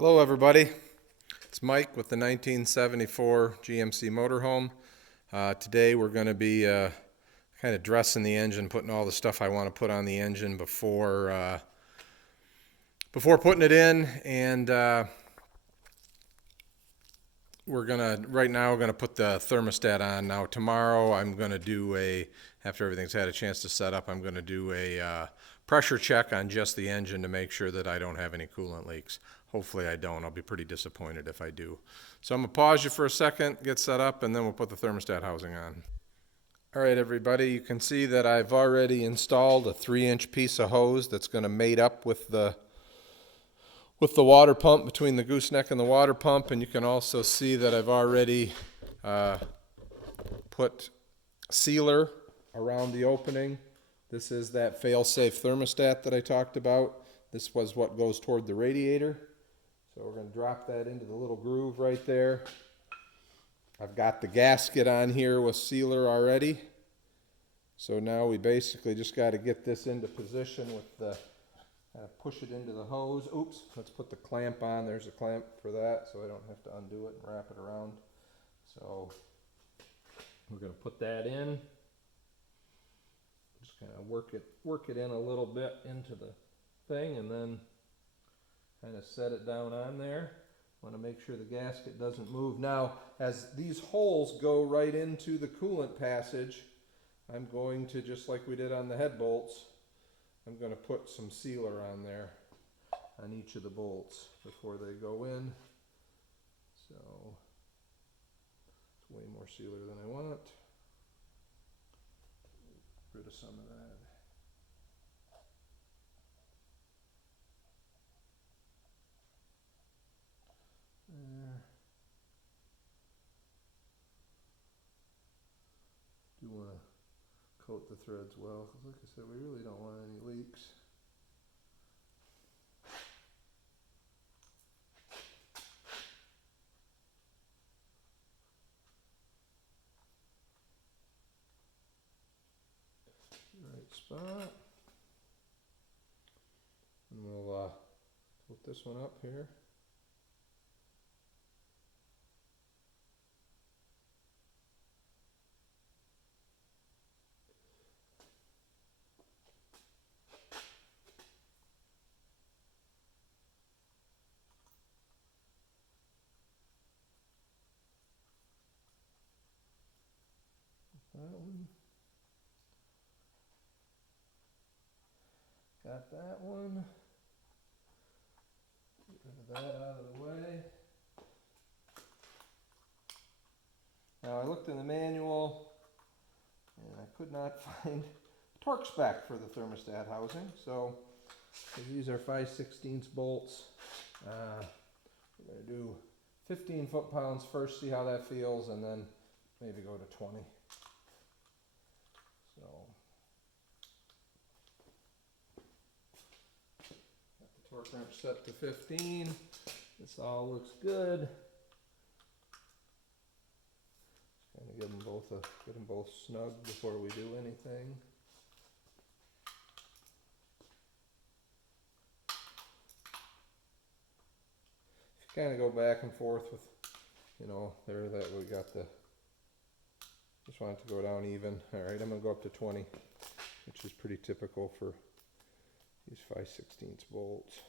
Hello everybody, it's Mike with the 1974 GMC Motorhome. Today we're going to be kind of dressing the engine, putting all the stuff I want to put on the engine before putting it in, and right now we're going to put the thermostat on. Now tomorrow I'm going to do after everything's had a chance to set up, I'm going to do a pressure check on just the engine to make sure that I don't have any coolant leaks. Hopefully I don't. I'll be pretty disappointed if I do. So I'm going to pause you for a second, get set up, and then we'll put the thermostat housing on. All right, everybody, you can see that I've already installed a 3-inch piece of hose that's going to mate up with the water pump, between the gooseneck and the water pump, and you can also see that I've already put sealer around the opening. This is that fail-safe thermostat that I talked about. This was what goes toward the radiator. So we're going to drop that into the little groove right there. I've got the gasket on here with sealer already. So now we basically just got to get this into position with the push it into the hose. Oops, let's put the clamp on. There's a clamp for that so I don't have to undo it and wrap it around. So we're going to put that in. Just kind of work it in a little bit into the thing, and then kind of set it down on there. Want to make sure the gasket doesn't move. Now, as these holes go right into the coolant passage, I'm going to, just like we did on the head bolts, I'm going to put some sealer on there on each of the bolts before they go in. So it's way more sealer than I want. Get rid of some of that. Do want to coat the threads well, because like I said, we really don't want any leaks. Right spot. And we'll put this one up here. That one. Got that one. Get rid of that out of the way. Now I looked in the manual and I could not find a torque spec for the thermostat housing. So these are 5/16 bolts. We're going to do 15 foot-pounds first, see how that feels, and then maybe go to 20. So got the torque wrench set to 15. This all looks good. Just kind of get them both snug before we do anything. Kind of go back and forth with, there that we got just want it to go down even. All right, I'm going to go up to 20, which is pretty typical for these 5/16 bolts.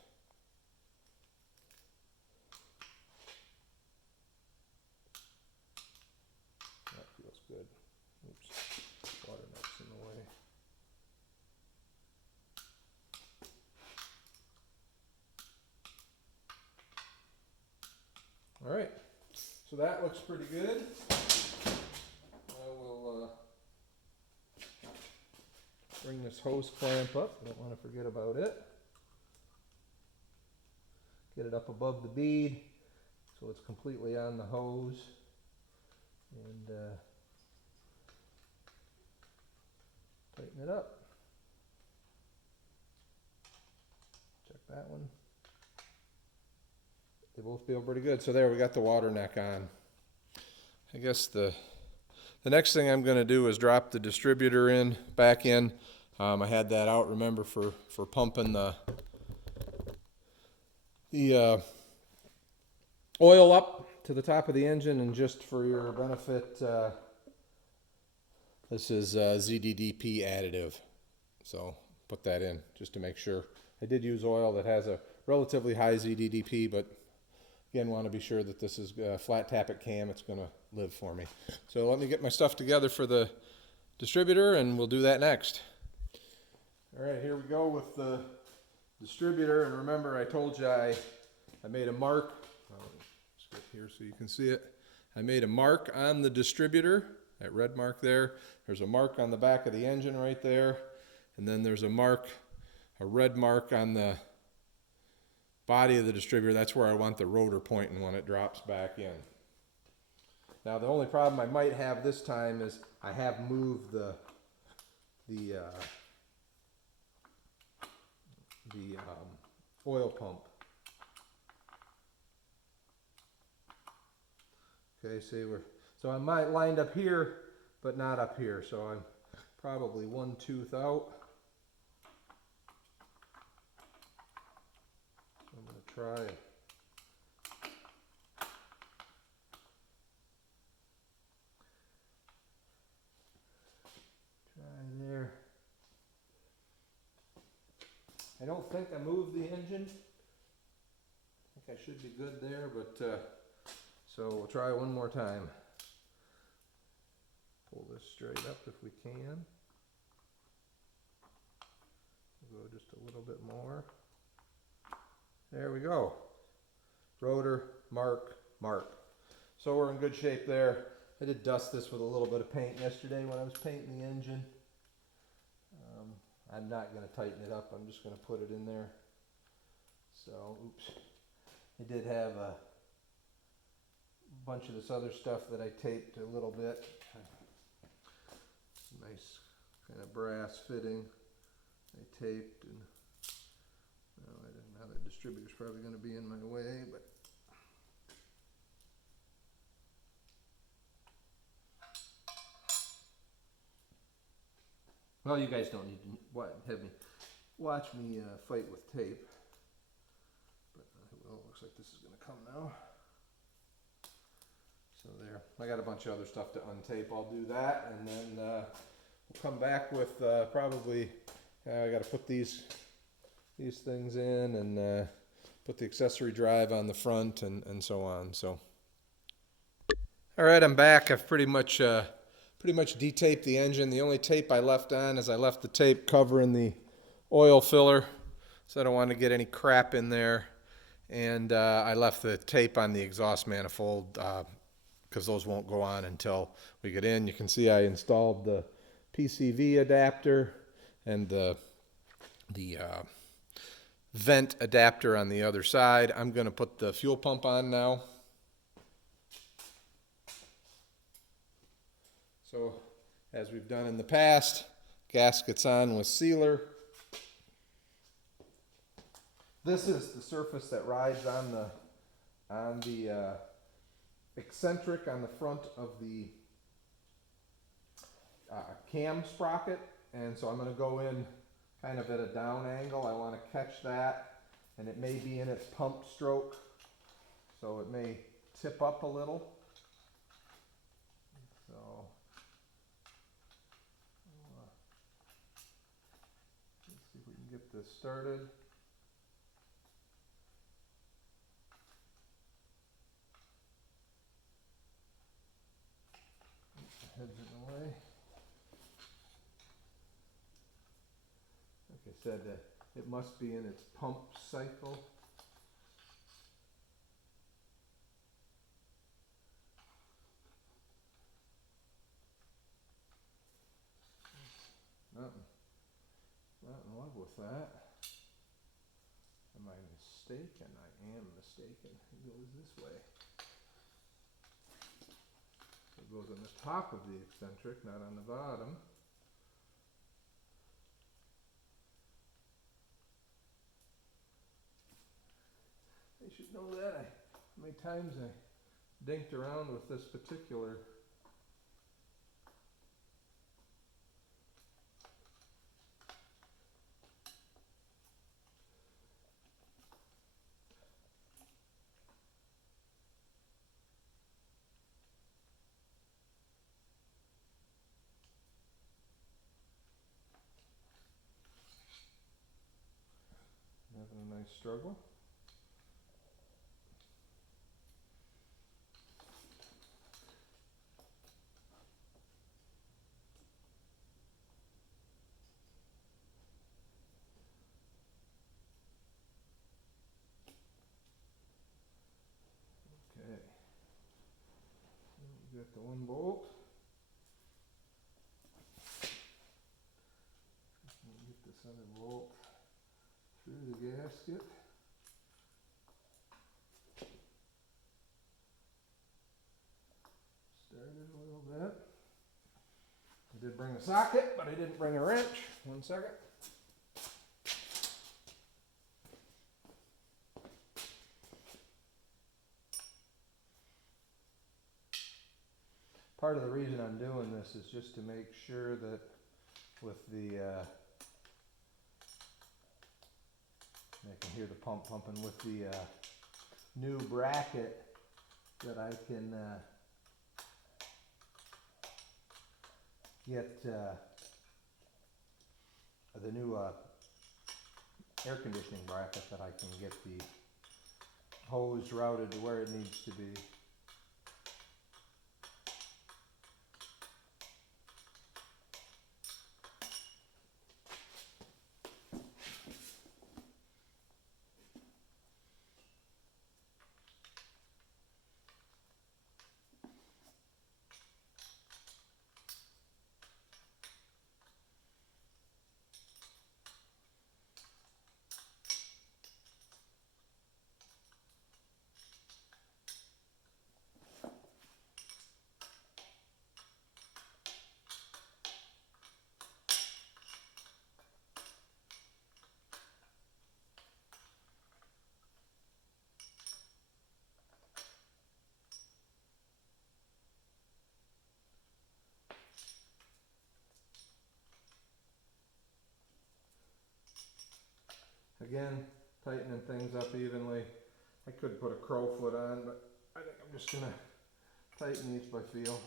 That feels good. Oops, water nuts in the way. All right, so that looks pretty good. I will bring this hose clamp up. I don't want to forget about it. Get it up above the bead so it's completely on the hose. And tighten it up. Check that one. They both feel pretty good. So there, we got the water neck on. I guess the next thing I'm going to do is drop the distributor back in. I had that out, remember, for pumping the oil up to the top of the engine, and just for your benefit, this is ZDDP additive. So put that in just to make sure. I did use oil that has a relatively high ZDDP, but again, want to be sure that this is a flat tappet cam. It's going to live for me. So let me get my stuff together for the distributor, and we'll do that next. All right, here we go with the distributor. And remember, I told you I made a mark. Let's get here so you can see it. I made a mark on the distributor, that red mark there. There's a mark on the back of the engine right there. And then there's a mark, a red mark on the body of the distributor. That's where I want the rotor pointing when it drops back in. Now the only problem I might have this time is I have moved the oil pump. Okay, see, so I'm lined up here, but not up here. So I'm probably one tooth out. I'm going to try it. Try there. I don't think I moved the engine. I think I should be good there, but so we'll try one more time. Pull this straight up if we can. We'll go just a little bit more. There we go. Rotor, mark, mark. So we're in good shape there. I did dust this with a little bit of paint yesterday when I was painting the engine. I'm not going to tighten it up. I'm just going to put it in there. So, oops. I did have a bunch of this other stuff that I taped a little bit. Nice kind of brass fitting. I taped, and now the distributor's probably going to be in my way, but well, you guys don't need to have me watch me fight with tape. But well, it looks like this is going to come now. So there, I got a bunch of other stuff to untape. I'll do that, and then we'll come back with probably. I got to put these things in, and put the accessory drive on the front, and so on. So, all right, I'm back. I've pretty much detaped the engine. The only tape I left on is I left the tape covering the oil filler, so I don't want to get any crap in there. And I left the tape on the exhaust manifold because those won't go on until we get in. You can see I installed the PCV adapter and the vent adapter on the other side. I'm going to put the fuel pump on now. So, as we've done in the past, gaskets on with sealer. This is the surface that rides on the eccentric on the front of the cam sprocket, and so I'm going to go in kind of at a down angle. I want to catch that, and it may be in its pump stroke, so it may tip up a little. So let's see if we can get this started. Heads in the way. Like I said, it must be in its pump cycle. Not in love with that. Am I mistaken? I am mistaken. It goes this way. It goes on the top of the eccentric, not on the bottom. I should know that. How many times I dinked around with this particular I struggle. Okay, we got the one bolt. Get this other bolt through the gasket. Started a little bit. I did bring a socket, but I didn't bring a wrench. 1 second. Part of the reason I'm doing this is just to make sure that with the, I can hear the pump pumping, with the new bracket that I can get the new air conditioning bracket, that I can get the hose routed to where it needs to be. Again, tightening things up evenly. I could put a crow foot on, but I think I'm just gonna tighten these by feel.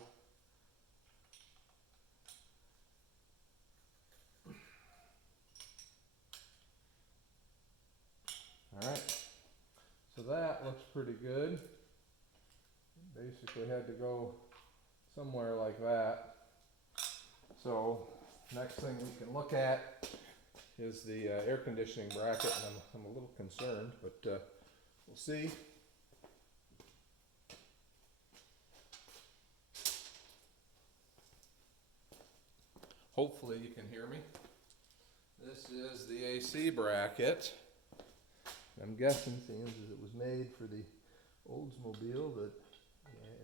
Alright, so that looks pretty good. Basically had to go somewhere like that. So next thing we can look at is the air conditioning bracket, and I'm a little concerned, but we'll see. Hopefully you can hear me. This is the AC bracket. I'm guessing, seeing as it was made for the Oldsmobile, that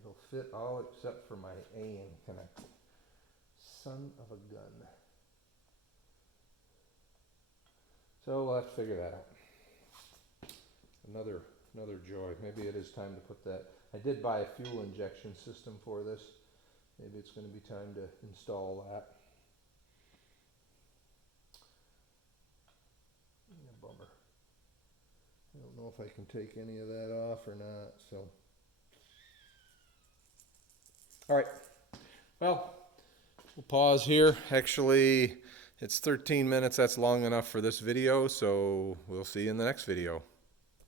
it'll fit all except for my AM connector. Son of a gun. So we'll have to figure that out. Another joy. Maybe it is time to put that. I did buy a fuel injection system for this. Maybe it's going to be time to install that. Yeah, bummer. I don't know if I can take any of that off or not. So, all right. Well, we'll pause here. Actually, it's 13 minutes. That's long enough for this video. So we'll see you in the next video.